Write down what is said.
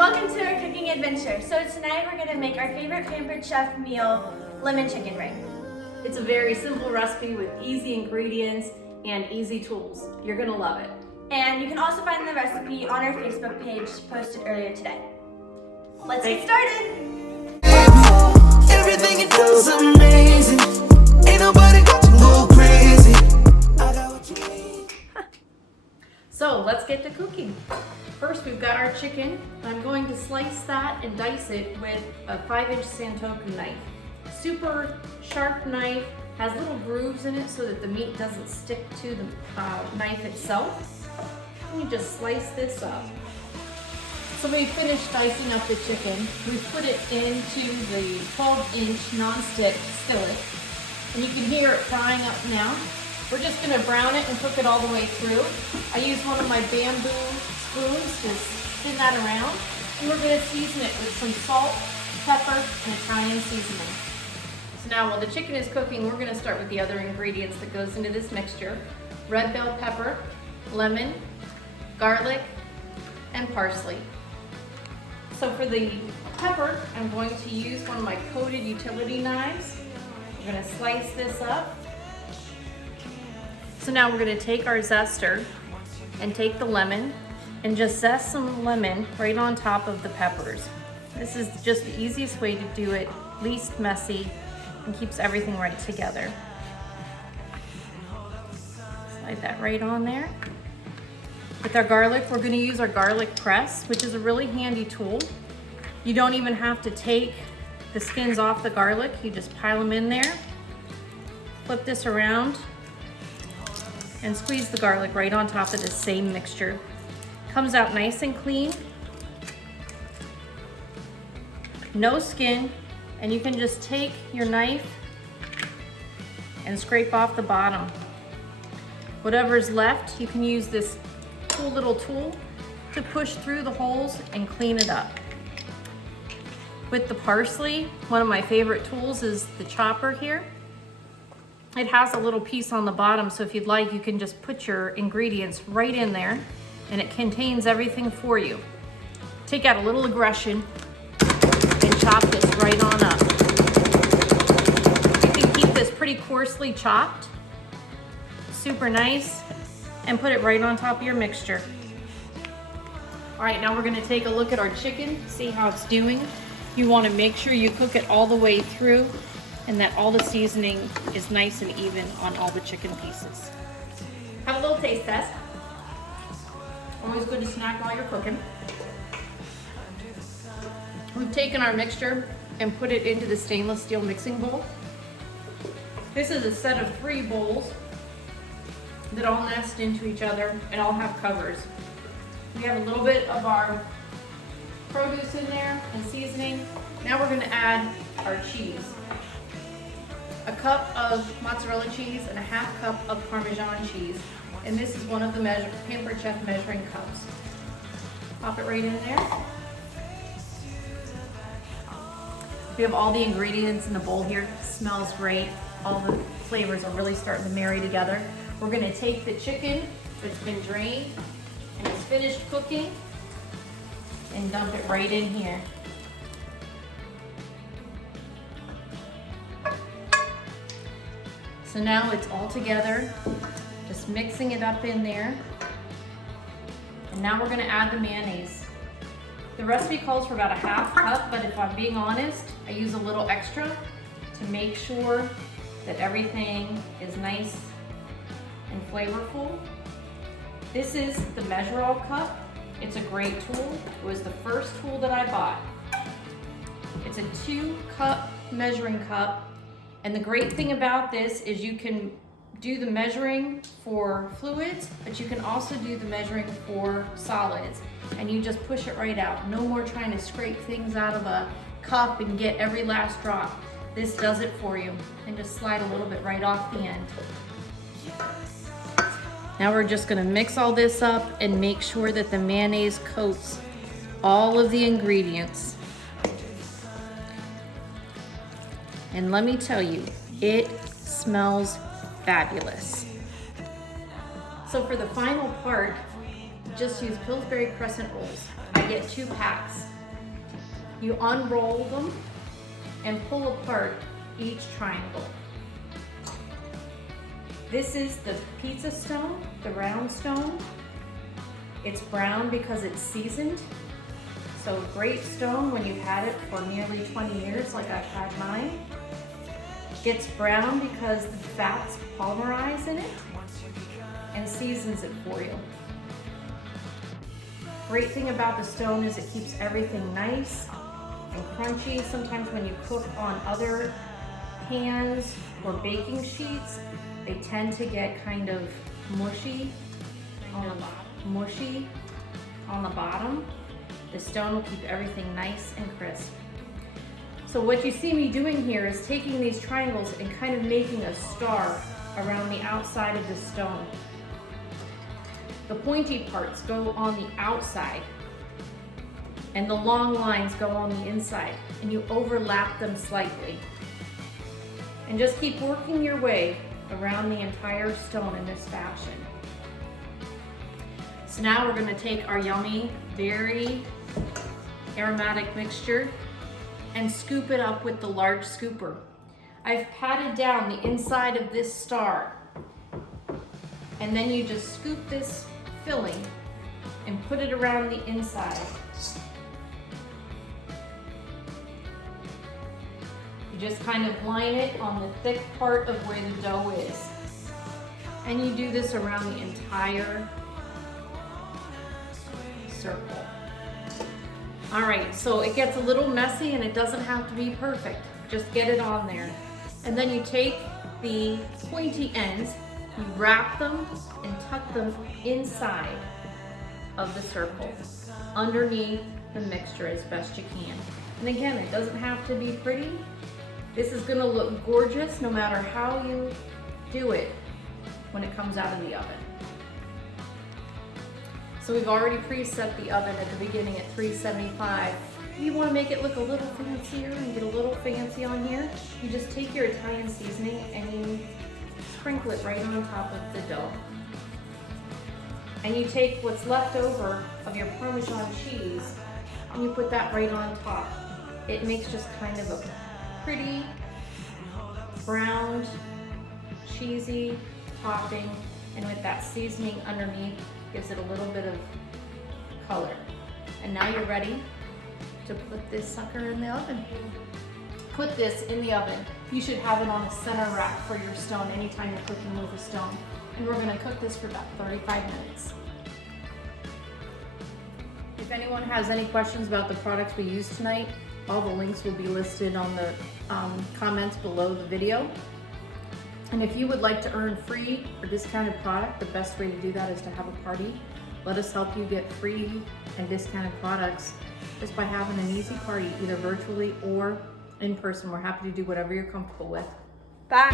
welcome to our cooking adventure. So tonight we're gonna make our favorite Pampered Chef meal, lemon chicken ring. It's a very simple recipe with easy ingredients and easy tools. You're gonna love it. And you can also find the recipe on our Facebook page posted earlier today. Let's get started. Everything you do is amazing. Ain't nobody got to go crazy. I got what you need. So let's get to cooking. First, we've got our chicken. I'm going to slice that and dice it with a 5-inch Santoku knife. Super sharp knife, has little grooves in it so that the meat doesn't stick to the knife itself. Let me just slice this up. So we finished dicing up the chicken. We put it into the 12-inch non-stick skillet. And you can hear it frying up now. We're just gonna brown it and cook it all the way through. I use one of my bamboo spoons to spin that around. And we're gonna season it with some salt, pepper, and Italian seasoning. So now while the chicken is cooking, we're gonna start with the other ingredients that goes into this mixture. Red bell pepper, lemon, garlic, and parsley. So for the pepper, I'm going to use one of my coated utility knives. We're gonna slice this up. So now we're gonna take our zester and take the lemon and just zest some lemon right on top of the peppers. This is just the easiest way to do it, least messy, and keeps everything right together. Slide that right on there. With our garlic, we're gonna use our garlic press, which is a really handy tool. You don't even have to take the skins off the garlic. You just pile them in there, flip this around, and squeeze the garlic right on top of the same mixture. Comes out nice and clean, no skin, and you can just take your knife and scrape off the bottom. Whatever's left, you can use this cool little tool to push through the holes and clean it up. With the parsley, one of my favorite tools is the chopper here. It has a little piece on the bottom, so if you'd like, you can just put your ingredients right in there, and it contains everything for you. Take out a little aggression and chop this right on up. You can keep this pretty coarsely chopped, super nice, and put it right on top of your mixture. All right, now we're gonna take a look at our chicken, see how it's doing. You wanna make sure you cook it all the way through and that all the seasoning is nice and even on all the chicken pieces. Have a little taste test. Always good to snack while you're cooking. We've taken our mixture and put it into the stainless steel mixing bowl. This is a set of 3 bowls that all nest into each other and all have covers. We have a little bit of our produce in there and seasoning. Now we're gonna add our cheese. A cup of mozzarella cheese and a 1/2 cup of Parmesan cheese. And this is one of the Pampered Chef measuring cups. Pop it right in there. We have all the ingredients in the bowl here. It smells great. All the flavors are really starting to marry together. We're gonna take the chicken that's been drained and it's finished cooking and dump it right in here. So now it's all together, just mixing it up in there. And now we're gonna add the mayonnaise. The recipe calls for about a 1/2 cup, but if I'm being honest, I use a little extra to make sure that everything is nice and flavorful. This is the Measure All cup. It's a great tool. It was the first tool that I bought. It's a 2-cup measuring cup. And the great thing about this is you can do the measuring for fluids, but you can also do the measuring for solids. And you just push it right out. No more trying to scrape things out of a cup and get every last drop. This does it for you. And just slide a little bit right off the end. Now we're just gonna mix all this up and make sure that the mayonnaise coats all of the ingredients. And let me tell you, it smells fabulous. So for the final part, just use Pillsbury crescent rolls. I get 2 packs. You unroll them and pull apart each triangle. This is the pizza stone, the round stone. It's brown because it's seasoned. So great stone when you've had it for nearly 20 years like I've had mine. Gets brown because the fats polymerize in it and seasons it for you. Great thing about the stone is it keeps everything nice and crunchy. Sometimes when you cook on other pans or baking sheets, they tend to get kind of mushy on the bottom. The stone will keep everything nice and crisp. So what you see me doing here is taking these triangles and kind of making a star around the outside of the stone. The pointy parts go on the outside and the long lines go on the inside, and you overlap them slightly. And just keep working your way around the entire stone in this fashion. So now we're gonna take our yummy, very aromatic mixture and scoop it up with the large scooper. I've patted down the inside of this star, and then you just scoop this filling and put it around the inside. You just kind of line it on the thick part of where the dough is. And you do this around the entire circle. All right, so it gets a little messy and it doesn't have to be perfect. Just get it on there. And then you take the pointy ends, you wrap them and tuck them inside of the circle, underneath the mixture as best you can. And again, it doesn't have to be pretty. This is gonna look gorgeous no matter how you do it when it comes out of the oven. So we've already preset the oven at the beginning at 375. If you want to make it look a little fancier and get a little fancy on here, you just take your Italian seasoning and you sprinkle it right on top of the dough. And you take what's left over of your Parmesan cheese and you put that right on top. It makes just kind of a pretty browned, cheesy topping, and with that seasoning underneath, gives it a little bit of color. And now you're ready to put this sucker in the oven. Put this in the oven. You should have it on a center rack for your stone anytime you're cooking with a stone. And we're gonna cook this for about 35 minutes. If anyone has any questions about the products we used tonight, all the links will be listed on the comments below the video. And if you would like to earn free or discounted product, the best way to do that is to have a party. Let us help you get free and discounted products just by having an easy party, either virtually or in person. We're happy to do whatever you're comfortable with. Bye.